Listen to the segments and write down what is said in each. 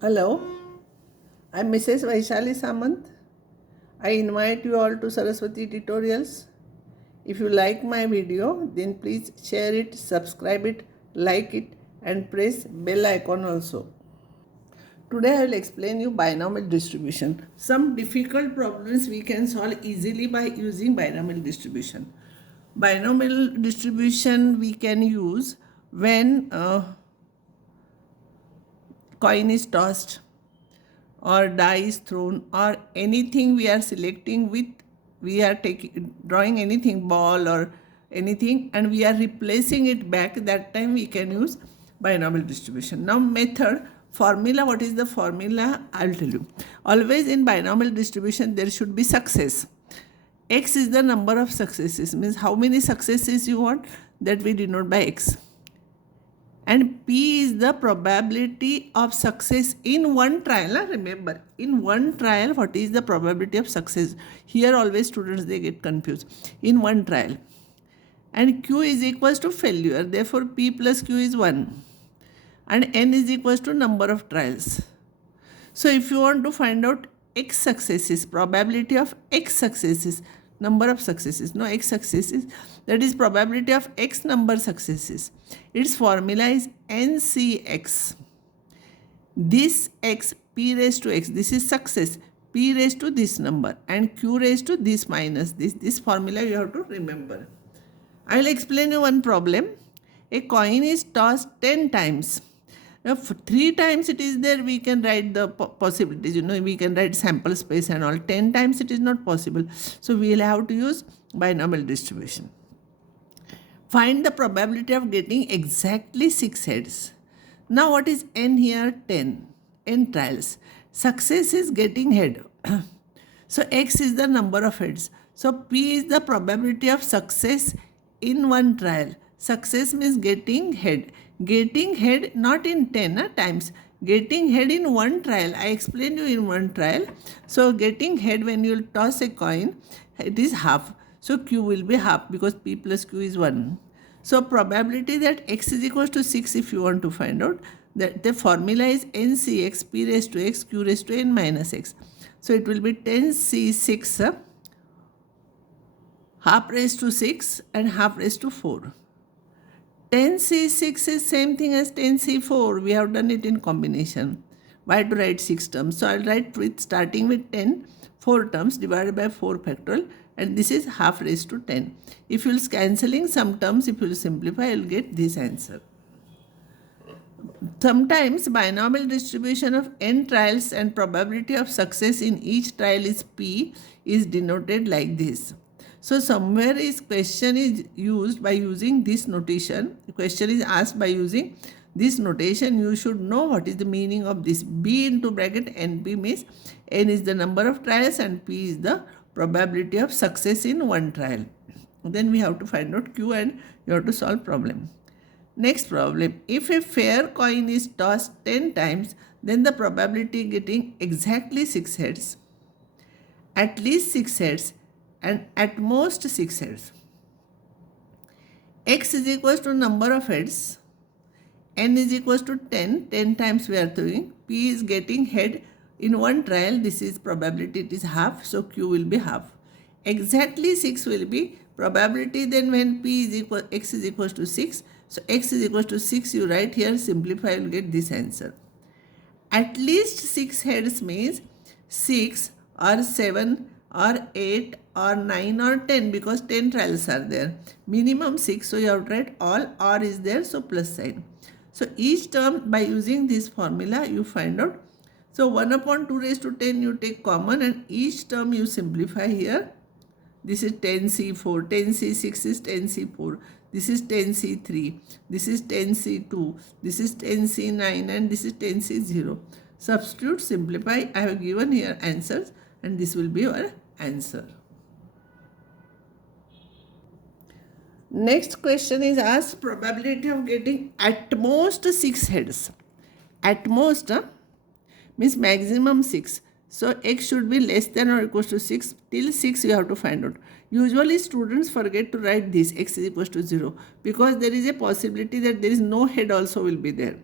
Hello, I'm Mrs. Vaishali Samant. I invite you all to Saraswati Tutorials. If you like my video, then please share it, subscribe it, like it, and press bell icon also. Today I will explain you binomial distribution. Some difficult problems we can solve easily by using binomial distribution. Binomial distribution we can use when coin is tossed or die is thrown or anything we are selecting with, we are taking drawing anything, ball or anything, and we are replacing it back. That time we can use binomial distribution. Now method, formula. What is the formula? I'll tell you. Always in binomial distribution there should be success. X is the number of successes, means how many successes you want, that we denote by x. And P is the probability of success in one trial. Remember, in one trial, what is the probability of success? Here always students, they get confused. In one trial. And Q is equals to failure. Therefore, P plus Q is 1. And N is equals to number of trials. So if you want to find out X successes, probability of X successes, number of successes, no X successes, that is probability of X number successes. Its formula is NCX. This X, P raised to X, this is success, P raised to this number, and Q raised to this minus this. This formula you have to remember. I will explain you one problem. A coin is tossed 10 times. Now, 3 times it is there, we can write the possibilities, we can write sample space and all. 10 times it is not possible. So, we will have to use binomial distribution. Find the probability of getting exactly 6 heads. Now, what is N here? 10. N trials. Success is getting head. So, X is the number of heads. So, P is the probability of success in one trial. Success means getting head. Getting head not in 10 times. Getting head in one trial. I explained you in one trial. So, getting head when you toss a coin, it is half. So, Q will be half because P plus Q is 1. So, probability that X is equals to 6, if you want to find out, that the formula is NCX, P raised to X, Q raised to N minus X. So, it will be 10C6 half raised to 6 and half raised to 4. 10C6 is same thing as 10C4. We have done it in combination. Why to write 6 terms? So I'll write with starting with 10, 4 terms divided by 4 factorial, and this is half raised to 10. If you'll cancelling some terms, if you'll simplify, you'll get this answer. Sometimes binomial distribution of n trials and probability of success in each trial is P is denoted like this. So somewhere is question is used by using this notation. The question is asked by using this notation. You should know what is the meaning of this. B into bracket NP means N is the number of trials and P is the probability of success in one trial. Then we have to find out Q and you have to solve problem. Next problem. If a fair coin is tossed 10 times, then the probability getting exactly 6 heads, at least 6 heads, and at most 6 heads. X is equals to number of heads. N is equals to 10. 10 times we are throwing. P is getting head in one trial. This is probability, it is half. So Q will be half. Exactly 6 will be probability. Then when P is equal, X is equals to 6. So X is equals to 6. You write here, simplify, you will get this answer. At least 6 heads means 6 or 7 or 8 or 9 or 10, because 10 trials are there. Minimum 6, so you have to write all, or is there, so plus sign. So each term, by using this formula, you find out. So 1 upon 2 raised to 10 you take common and each term you simplify here. This is 10C4, 10C6 is 10C4, this is 10C3, this is 10C2, this is 10C9 and this is 10C0. Substitute, simplify. I have given here answers and this will be your answer. Next question is asked probability of getting at most 6 heads. At most means maximum 6. So X should be less than or equals to 6. Till 6 you have to find out. Usually students forget to write this X is equals to 0 because there is a possibility that there is no head also will be there.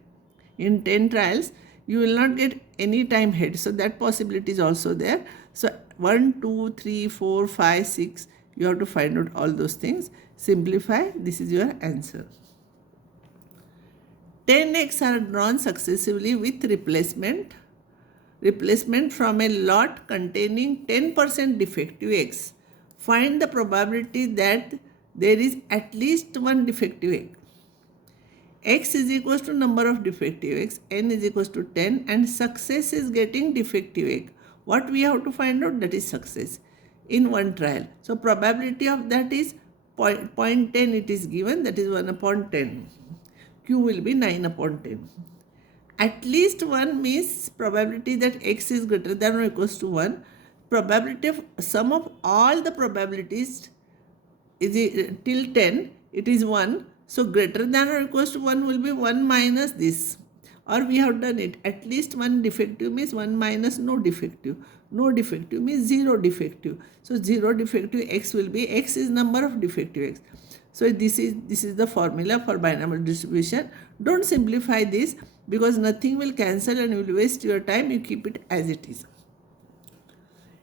In 10 trials, you will not get any time head. So that possibility is also there. So 1, 2, 3, 4, 5, 6, you have to find out all those things. Simplify, this is your answer. 10 eggs are drawn successively with replacement from a lot containing 10% defective eggs. Find the probability that there is at least one defective egg. X is equals to number of defective eggs, n is equals to 10, and success is getting defective egg. What we have to find out? That is success in one trial. So probability of that is 0.10 it is given, that is 1 upon 10. Q will be 9 upon 10. At least 1 means probability that x is greater than or equals to 1. Probability of sum of all the probabilities is till 10, it is 1. So greater than or equals to 1 will be 1 minus this. Or we have done it. At least 1 defective means 1 minus no defective. No defective means 0 defective. So 0 defective x will be, x is number of defective x. So this is the formula for binomial distribution. Don't simplify this because nothing will cancel and you will waste your time. You keep it as it is.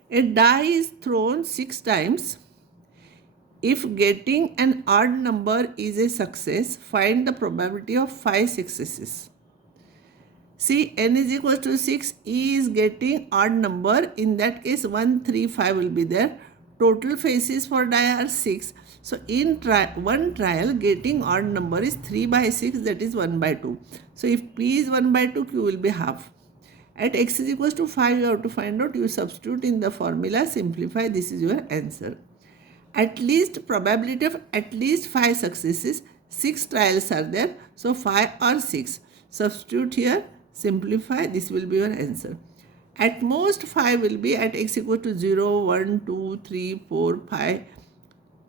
A die is thrown 6 times. If getting an odd number is a success, find the probability of 5 successes. See, n is equal to 6, E is getting odd number. In that case, 1, 3, 5 will be there. Total faces for die are 6. So in one trial, getting odd number is 3 by 6, that is 1 by 2. So if P is 1 by 2, Q will be half. At x is equals to 5, you have to find out. You substitute in the formula, simplify, this is your answer. At least probability of at least 5 successes, 6 trials are there. So 5 or 6. Substitute here, simplify, this will be your answer. At most 5 will be at x equal to 0, 1, 2, 3, 4, 5.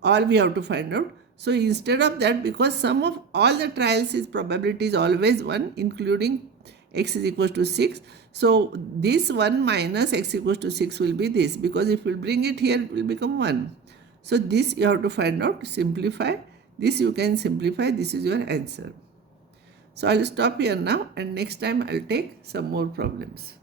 All we have to find out. So instead of that, because sum of all the trials is probability is always 1, including x is equal to 6. So this 1 minus x equals to 6 will be this, because if we bring it here, it will become 1. So this you have to find out, simplify. This you can simplify, this is your answer. So I will stop here now and next time I will take some more problems.